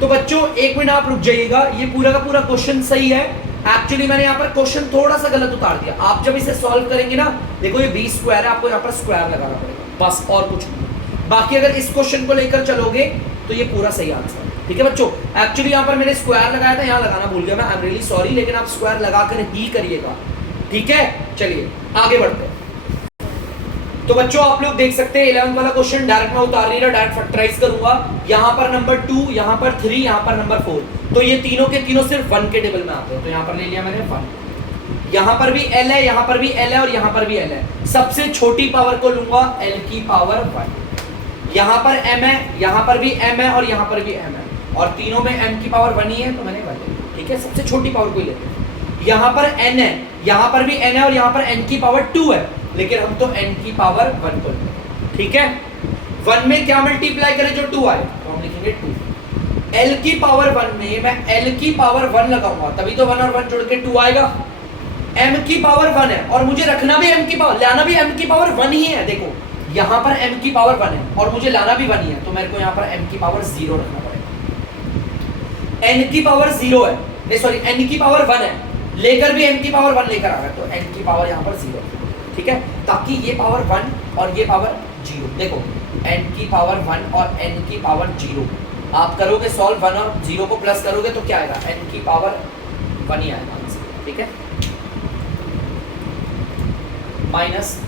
तो बच्चों 1 मिनट आप रुक जाइएगा, ये पूरा का पूरा क्वेश्चन सही है। एक्चुअली मैंने यहाँ पर क्वेश्चन थोड़ा सा गलत उतार दिया। आप जब इसे सॉल्व करेंगे ना, देखो ये b स्क्वायर है, आपको यहाँ पर स्क्वायर लगाना पड़ेगा बस, और कुछ नहीं। बाकी अगर इस क्वेश्चन को लेकर चलोगे तो ये पूरा सही आंसर है, ठीक है बच्चों। एक्चुअली यहाँ पर मैंने स्क्वायर लगाया था, यहाँ लगाना भूल गया मैं, आई एम रियली सॉरी, लेकिन आप स्क्वायर लगाकर ही करिएगा, ठीक है। चलिए आगे बढ़ते हैं। तो बच्चों आप लोग देख सकते हैं 11th वाला क्वेश्चन डायरेक्ट मैं उतार नहीं रहा, डायरेक्ट फैक्टराइज करूंगा। यहाँ पर नंबर 2, यहाँ पर 3, यहाँ पर नंबर 4, तो ये तीनों के तीनों सिर्फ 1 के टेबल में आते हैं, तो यहाँ पर ले लिया मैंने 1। यहाँ पर भी L है, यहाँ पर भी L है और यहाँ पर भी L है। सबसे छोटी पावर को लूंगा L की पावर 1। यहाँ पर M है, यहाँ पर भी M है और यहाँ पर भी M है, और तीनों में M की पावर 1 ही है, तो मैंने 1 ले लिया, ठीक है। सबसे छोटी पावर को ही लेते हैं। यहाँ पर N है, यहाँ पर भी N है और यहाँ पर N की पावर 2 है, लेकिन हम तो n की पावर 1 को लेंगे, ठीक है। 1 में क्या मल्टीप्लाई करें जो 2 आए, तो हम लिखेंगे 2। l की पावर 1 में मैं l की पावर 1 लगाऊंगा, तभी तो 1 और 1 जुड़ के 2 आएगा। m की पावर 1 है और मुझे रखना भी m की पावर, लाना भी m की पावर 1 ही है। देखो यहाँ पर m की पावर 1 है और मुझे लाना भी 1 ही है, तो मेरे को यहाँ पर m की पावर 0 रखना पड़ेगा। n की पावर 0 है, सॉरी n की पावर 1 है, लेकर भी n की पावर 1 लेकर आ गए, तो n की पावर यहाँ पर 0, ठीक है, ताकि ये पावर 1 और ये पावर 0। देखो n की पावर 1 और n की पावर 0 आप करोगे सॉल्व, 1 और 0 को प्लस करोगे तो क्या आएगा, n की पावर 1 ही आएगा आंसर, ठीक है। माइनस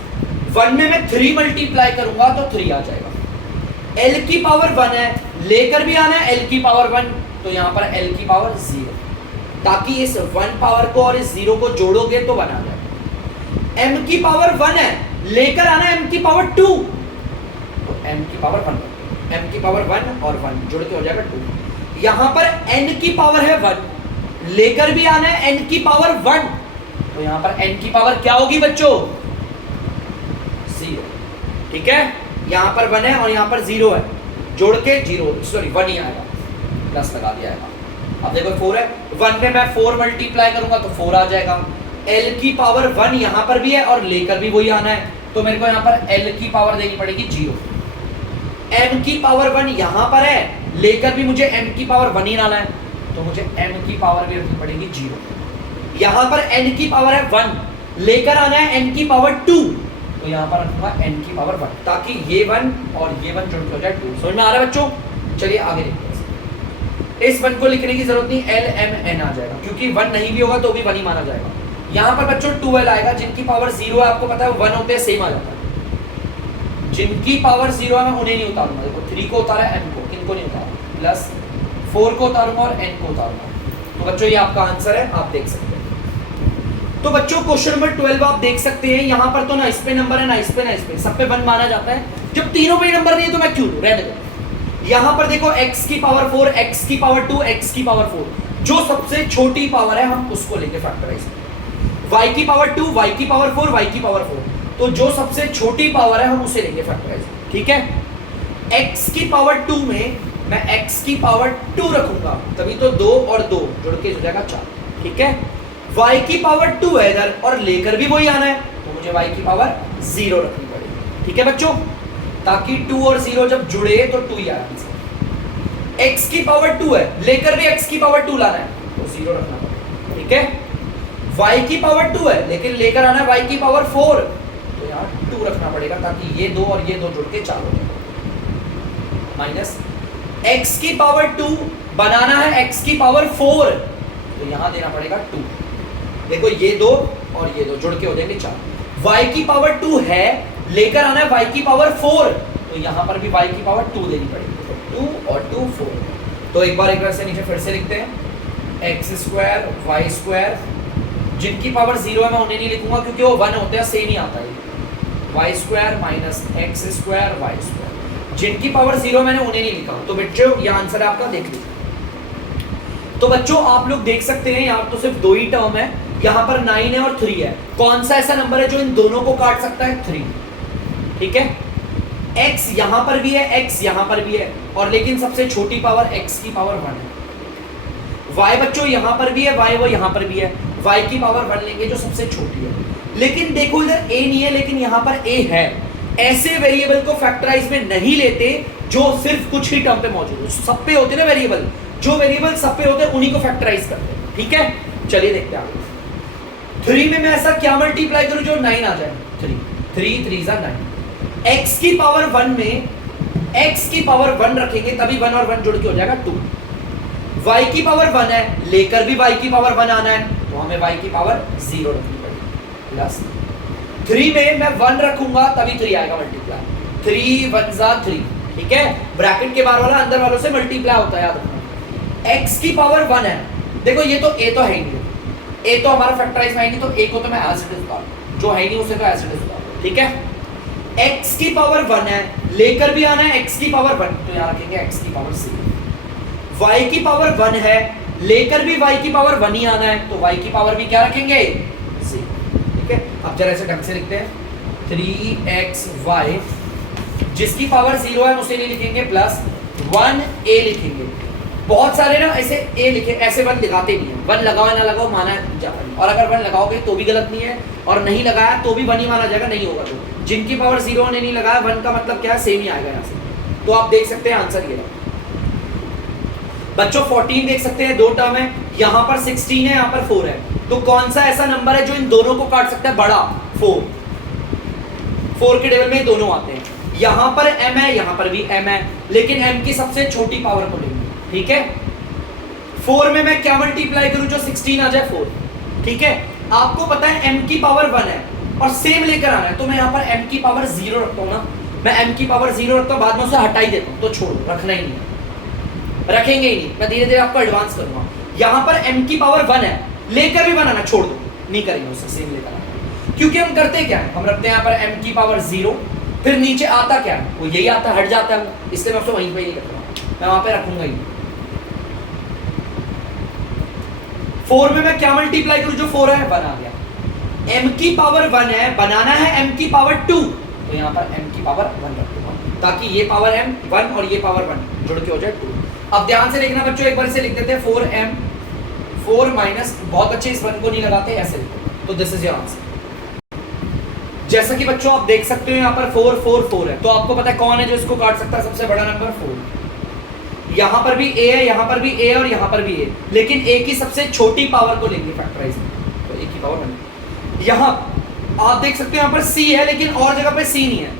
1 में मैं 3 मल्टीप्लाई करूंगा तो 3 आ जाएगा। l की पावर 1 है, लेकर भी आना है l की पावर 1, तो यहाँ पर l की पावर 0, ताकि इस 1 पावर को और इस 0 को जोड़ोगे तो 1 आ जाएगा। m की पावर 1 है, लेकर आना m की पावर 2, तो m की पावर 1, m की पावर 1 और 1 जुड़ के हो जाएगा 2। यहाँ पर n की पावर है 1, लेकर भी आना है n की पावर 1, तो यहाँ पर n की पावर क्या होगी बच्चों, 0, ठीक है। यहाँ पर 1 है और यहाँ पर 0 है, जोड़ के 0, सॉरी 1 ही आएगा, प्लस लगा दिया है। अब देखो 4 है, 1 में मैं 4 मल्टीप्लाई करूंगा तो 4 आ जाएगा। L की पावर 1 यहाँ पर भी है और लेकर भी वही आना है, तो मेरे को यहाँ पर L की पावर देनी पड़ेगी 0। M की पावर 1 यहाँ पर है, लेकर भी मुझे M की पावर 1 ही लाना है, तो मुझे M की पावर भी रखनी पड़ेगी 0। यहाँ पर N की पावर है 1, लेकर आना है N की पावर 2, तो यहाँ पर रखूंगा N की पावर 1, ताकि ये 1 और ये 1 जुड़ के हो जाए 2। समझ में आ रहा है बच्चों? चलिए आगे देखते हैं। इस 1 को लिखने की जरूरत नहीं, L M N आ जाएगा, क्योंकि 1 नहीं भी होगा तो भी 1 ही माना जाएगा। यहाँ पर बच्चों 12 आएगा, जिनकी पावर 0 है आपको पता है 1 होते हैं, सेम आ जाता है। जिनकी पावर 0 है मैं उन्हें नहीं उतारूंगा, देखो 3 को उतारा m को, इनको नहीं उतारा, प्लस 4 को उतारूंगा और n को उतारूंगा। तो बच्चों ये आपका आंसर है, आप देख सकते हैं। तो बच्चों क्वेश्चन नंबर 12 आप देख सकते हैं, यहाँ पर तो ना इस पे नंबर है, ना इस पे, ना इस पे, सब पे 1 माना जाता है। जब तीनों पे नंबर नहीं है तो मैं क्यों रहने दो। यहाँ पर देखो x की पावर 4, x की पावर 2, x की पावर 4, जो सबसे छोटी पावर है हम उसको लेके फैक्टराइज करें। y की पावर 2, y की पावर 4, y की पावर 4, तो जो सबसे छोटी पावर है हम उसे लेंगे फैक्टराइज, ठीक है। x की पावर 2 में मैं x की पावर 2 रखूंगा, तभी तो 2 और 2 जुड़ के हो जाएगा 4, ठीक है। y की पावर 2 है इधर और लेकर भी वही आना है, तो मुझे y की पावर 0 रखनी पड़ेगी, ठीक है बच्चों, ताकि 2 और 0 जब जुड़े तो 2 ही आना है। x की पावर 2 है, लेकर भी x की पावर 2 लाना है, तो 0 रखना पड़ेगा, ठीक है। y की पावर 2 है, लेकिन लेकर आना है y की पावर 4, तो यहाँ 2 रखना पड़ेगा, ताकि ये 2 और ये 2 जुड़ के 4 हो जाए। माइनस x की पावर 2 बनाना है x की पावर 4, तो यहाँ देना पड़ेगा 2। देखो ये 2 और ये 2 जुड़ के हो जाएंगे 4। y की पावर 2 है, लेकर आना है y की पावर 4, तो यहाँ पर भी y की पावर 2 देनी पड़ेगी, तो 2 और 2 4। तो एक बार से नीचे फिर से लिखते हैं, x स्क्वायर y स्क्वायर, जिनकी पावर 0 है मैं उन्हें नहीं लिखूंगा क्योंकि वो 1 होते हैं, सेम ही आता है, y square minus X square Y square. जिनकी पावर 0 मैंने उन्हें नहीं लिखा, तो बच्चों ये आंसर आपका देख लीजिए। तो बच्चों आप लोग देख सकते हैं यहाँ तो सिर्फ 2 ही टर्म है, यहाँ पर 9 है और 3 है। कौन सा ऐसा नंबर है जो इन दोनों को काट सकता है? 3। ठीक है, x यहां पर भी है, x यहां पर भी है, और लेकिन सबसे छोटी पावर x की पावर 1 है। y बच्चों यहां पर भी है, y वो यहां पर भी है, y की पावर 1 लेंगे जो सबसे छोटी है। लेकिन देखो इधर a नहीं है, लेकिन यहां पर a है। ऐसे वेरिएबल को फैक्टराइज में नहीं लेते जो सिर्फ कुछ ही टर्म पे मौजूद हो। सब पे होते ना वेरिएबल, जो वेरिएबल सब पे होते हैं उन्हीं को फैक्टराइज करते हैं। ठीक है, चलिए देखते हैं 3 में मैं ऐसा क्या मल्टीप्लाई करूं जो 9 आ जाए? 3 3 9। x की पावर 1 में x की पावर 1 रखेंगे तभी 1 और 1 जुड़ के हो जाएगा 2। y की पावर 1 है, लेकर भी y की पावर 1 आना है, तो हमें y की पावर 0 रखनी पड़ेगी प्लस 3 में मैं 1 रखूंगा तभी 3 आएगा मल्टीप्लाई। 3 1 जा 3। ठीक है, ब्रैकेट के बाहर वाला अंदर वालों से मल्टीप्लाई होता है, याद रखना। x की पावर 1 है, देखो ये तो a तो है ही नहीं, a तो हमारा फैक्टराइज में है नहीं, तो a को तो मैं एज इट इज उतारूं, जो है नहीं उसे तो एज इट इज उतारूं। ठीक है, x की पावर 1 है, लेकर भी आना है x की पावर 1, तो यहाँ रखेंगे x की पावर 0। y की पावर 1 है, लेकर भी y की पावर 1 ही आना है, तो y की पावर भी क्या रखेंगे? 0। ठीक है, अब जरा ऐसे ढंग से लिखते हैं 3xy, जिसकी पावर 0 है उसे नहीं लिखेंगे, प्लस 1a लिखेंगे। बहुत सारे ना ऐसे a लिखे, ऐसे 1 लगाते नहीं है। 1 लगाओ ना लगाओ माना जाएगा, और अगर 1 लगाओगे तो भी गलत नहीं है, और नहीं लगाया तो भी 1 ही माना जाएगा, नहीं होगा तो। जिनकी पावर 0 ने नहीं लगाया, 1 का मतलब क्या है? सेम ही आएगा यहाँ से। तो आप देख सकते हैं आंसर ये बच्चों 14 देख सकते हैं, 2 टर्म है, यहाँ पर 16 है, यहाँ पर 4 है, तो कौन सा ऐसा नंबर है जो इन दोनों को काट सकता है? बड़ा 4 के टेबल में दोनों आते हैं। यहाँ पर m है, यहाँ पर भी m है, लेकिन m की सबसे छोटी पावर को लेंगे। ठीक है, 4 में मैं क्या मल्टीप्लाई करूं जो 16 आ जाए? 4। ठीक है, आपको पता है m की पावर 1 है और सेम लेकर आना है, तो मैं यहाँ पर m की पावर 0 रखता हूँ ना, मैं m की पावर 0 रखता हूँ, बाद में उसे हटा ही देता हूँ, तो छोड़ो, रखना ही नहीं, रखेंगे ही नहीं, मैं धीरे धीरे आपको एडवांस करूंगा। यहाँ पर m की पावर 1 है, लेकर भी बनाना छोड़ दो, नहीं करेंगे उससे, सेम लेकर आना, क्योंकि हम करते क्या है, हम रखते हैं यहाँ पर m की पावर 0, फिर नीचे आता क्या है? वो यही आता, हट जाता है, इसलिए मैं उसको वहीं पे ही रखूंगा, मैं वहां पे रखूंगा ही। 4 में मैं क्या मल्टीप्लाई करूं जो 4 है? 1 आ गया। m की पावर 1 है, बनाना है m की पावर 2, तो यहाँ पर m की पावर 1 रखूंगा, ताकि ये पावर m 1 और ये पावर 1 जुड़ के हो जाए 2। अब ध्यान से देखना बच्चों, एक बार से लिख देते हैं 4m 4 माइनस, बहुत बच्चे इस 1 को नहीं लगाते, ऐसे लिखो, तो दिस इज योर आंसर। जैसा कि बच्चों आप देख सकते हो यहाँ पर 4 4 4 है, तो आपको पता है कौन है जो इसको काट सकता है? सबसे बड़ा नंबर 4। यहाँ पर भी a है, यहाँ पर भी a है, और यहाँ पर भी a, लेकिन a की सबसे छोटी पावर को लेंगे फैक्टराइज में, तो a की पावर 1। यहाँ आप देख सकते हो यहाँ पर c है, लेकिन और जगह पे c नहीं है,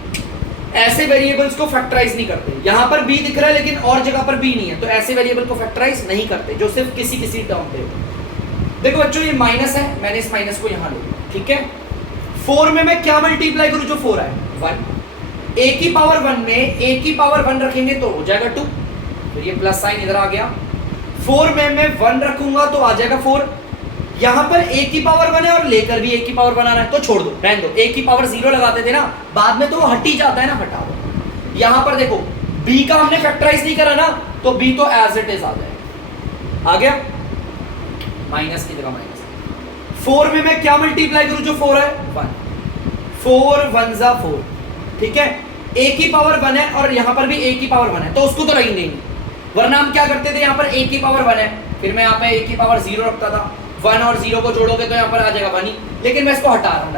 ऐसे वेरिएबल्स को फैक्टराइज नहीं करते। यहाँ पर b दिख रहा है लेकिन और जगह पर b नहीं है, तो ऐसे वेरिएबल को फैक्टराइज नहीं करते जो सिर्फ किसी किसी टर्म पे। देखो बच्चों ये माइनस है, मैंने इस माइनस को यहाँ ले लिया। ठीक है, 4 में मैं क्या मल्टीप्लाई करूं जो 4 है? 1। a की पावर 1 में a की पावर 1 रखेंगे तो हो जाएगा 2, तो ये प्लस साइन इधर आ गया। 4 में मैं 1 रखूंगा तो आ जाएगा 4। यहाँ पर a की पावर 1 है और लेकर भी a की पावर 1 आना है, तो छोड़ दो, रहने दो। a की पावर 0 लगाते थे ना, बाद में तो वो हट ही जाता है ना, हटा दो। यहाँ पर देखो b का हमने फैक्टराइज नहीं करा ना, तो b तो एज इट इज आ जाएगा, आ गया माइनस की जगह माइनस। 4 में मैं क्या मल्टीप्लाई करूं जो 4 है? 1। 4 1 जा 4। ठीक है, a की पावर 1 है और यहाँ पर भी a की पावर 1 है, तो उसको तो रही नहीं, वरना हम क्या करते थे, यहाँ पर a की पावर 1 है, फिर मैं यहाँ पे a की पावर 0 रखता था, 1 और 0 को जोड़ोगे तो यहाँ पर आ जाएगा 1 ही, लेकिन मैं इसको हटा रहा हूँ,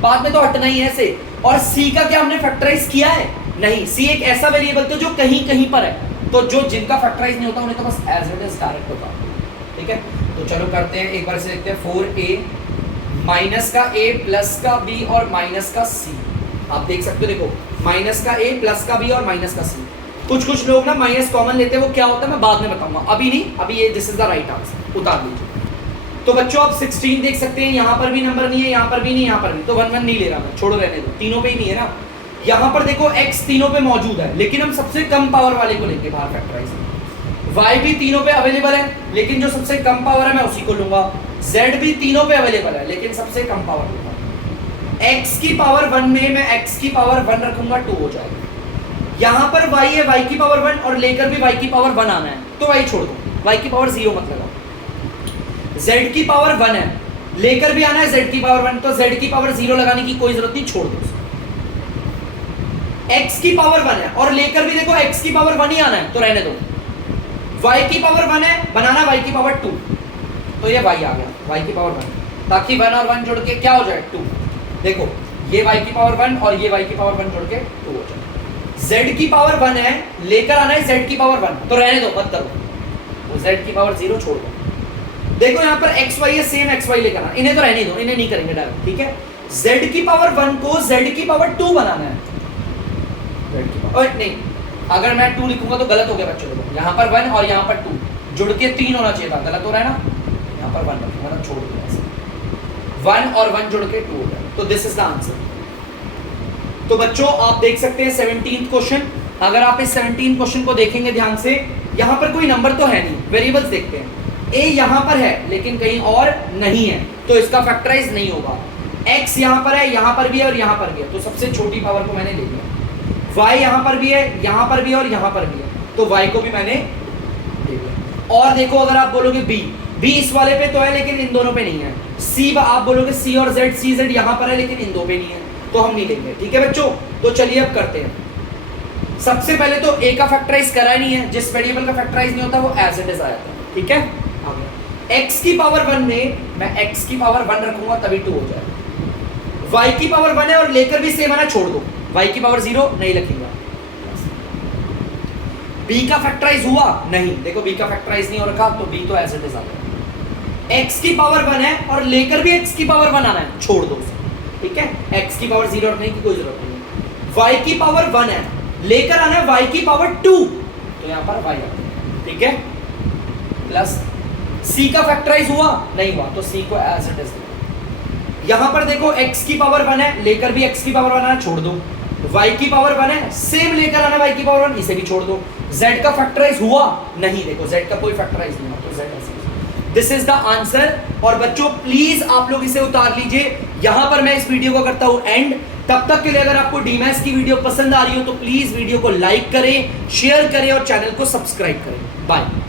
बाद में तो हटना ही है ऐसे। और c का क्या हमने फैक्टराइज किया है? नहीं, c एक ऐसा वेरिएबल तो जो कहीं कहीं पर है, तो जो जिनका फैक्टराइज नहीं होता उन्हें तो बस एज इट इज डायरेक्ट होता। ठीक है, तो चलो करते हैं, एक बार से देखते हैं 4a माइनस का a प्लस का b और माइनस का c। आप देख सकते हो, देखो माइनस का a प्लस का b और माइनस का c। कुछ लोग ना माइनस कॉमन लेते हैं, वो क्या होता है मैं बाद में बताऊंगा, अभी नहीं, अभी ये this is the right answer, उतार लीजिए। तो बच्चों आप 16 देख सकते हैं, यहाँ पर भी नंबर नहीं है, यहाँ पर भी नहीं, यहाँ पर भी, तो 1 1 नहीं ले रहा मैं, छोड़ो रहने दो, तीनों पे ही नहीं है ना। यहाँ पर देखो x तीनों पे मौजूद है, लेकिन हम सबसे कम पावर वाले को लेंगे बाहर फैक्टराइज। y भी तीनों पे अवेलेबल है, लेकिन जो सबसे कम पावर है मैं उसी को लूंगा। z भी तीनों पे अवेलेबल है, लेकिन सबसे कम पावर लूंगा। x की पावर 1 में मैं x की पावर 1 रखूंगा, 2 हो जाएगा। यहाँ पर y है, y की पावर 1 और लेकर भी y की पावर 1 आना है, तो y छोड़ दो, y की पावर 0 मत लगाओ। z की पावर 1 है, लेकर भी आना है z की पावर 1, तो z की पावर 0 लगाने की कोई जरूरत नहीं, छोड़ दो। x की पावर 1 है और लेकर भी देखो x की पावर 1 ही आना है, तो रहने दो। y की पावर 1 है, बनाना y की पावर 2, तो ये y आ गया, y की पावर 1, ताकि 1 और 1 जोड़ के क्या हो जाए 2। देखो ये y की पावर 1 और ये y की पावर 1 जोड़ के 2 हो जाए। z की पावर 1 है, लेकर आना है z की पावर 1, तो रहने दो, मत करो, तो z की पावर 0 छोड़ दो। देखो यहाँ पर xy है, सेम xy लेकर आना, इन्हें तो रहने दो, इन्हें नहीं करेंगे डायरेक्ट, ठीक है। z की पावर 1 को z की पावर 2 बनाना है, नहीं, अगर मैं 2 लिखूंगा तो गलत हो गया बच्चों, देखो यहाँ पर 1 और यहाँ पर 2 जुड़ के 3 होना चाहिए था, गलत हो रहा है ना, यहाँ पर 1 रखूंगा ना, छोड़ दिया ऐसे, 1 और 1 जुड़ के 2 हो गया, तो दिस इज द आंसर। तो बच्चों आप देख सकते हैं 17th क्वेश्चन, अगर आप इस 17 क्वेश्चन को देखेंगे ध्यान से, यहाँ पर कोई नंबर तो है नहीं, वेरिएबल्स देखते हैं, a यहाँ पर है लेकिन कहीं और नहीं है, तो इसका फैक्टराइज नहीं होगा। x यहाँ पर है, यहाँ पर भी है और यहाँ पर भी है, तो सबसे छोटी पावर को मैंने ले लिया। y यहाँ पर भी है, यहाँ पर भी है और यहाँ पर भी है, तो y को भी मैंने ले लिया। और देखो अगर आप बोलोगे b इस वाले पे तो है लेकिन इन दोनों पे नहीं है, c आप बोलोगे c और z यहाँ पर है लेकिन इन दो पे नहीं है, तो हम नहीं लेंगे, ठीक है बच्चों। तो चलिए अब करते हैं। सबसे पहले तो a का फैक्टराइज करा नहीं है, जिस वेरिएबल का फैक्टराइज नहीं होता वो एज इट इज आ जाता है, ठीक है। x की पावर 1 में मैं x की पावर 1 रखूंगा तभी 2 हो जाएगा। y की पावर 1 है और लेकर भी सेम आना, छोड़ दो, y की पावर 0 नहीं लिखूंगा। b का फैक्टराइज हुआ नहीं, देखो b का फैक्टराइज नहीं हो रखा, तो b तो एज इट इज आ गया। x की पावर 1 है और लेकर भी x की पावर 1 आना है, छोड़ दो उसे, ठीक है। x की पावर 0 रखने की कोई जरूरत नहीं। y की पावर 1 है, लेकर आना है y की पावर 2, तो यहां पर y आ गया, ठीक है। प्लस c का फैक्टराइज हुआ नहीं हुआ, तो c को एज इट इज। यहां पर देखो x की पावर 1 है, लेकर भी x की पावर 1 आना, छोड़ दो। y की पावर 1 है, सेम लेकर आना y की पावर 1, इसे भी छोड़ दो। z का फैक्टराइज हुआ नहीं, देखो z का कोई फैक्टराइज नहीं हुआ, तो z ऐसे। This is the answer. और बच्चों प्लीज आप लोग इसे उतार लीजिए। यहां पर मैं इस वीडियो को करता हूं एंड। तब तक के लिए अगर आपको डीमैथ्स की वीडियो पसंद आ रही हो तो प्लीज वीडियो को लाइक करें, शेयर करें और चैनल को सब्सक्राइब करें। बाय।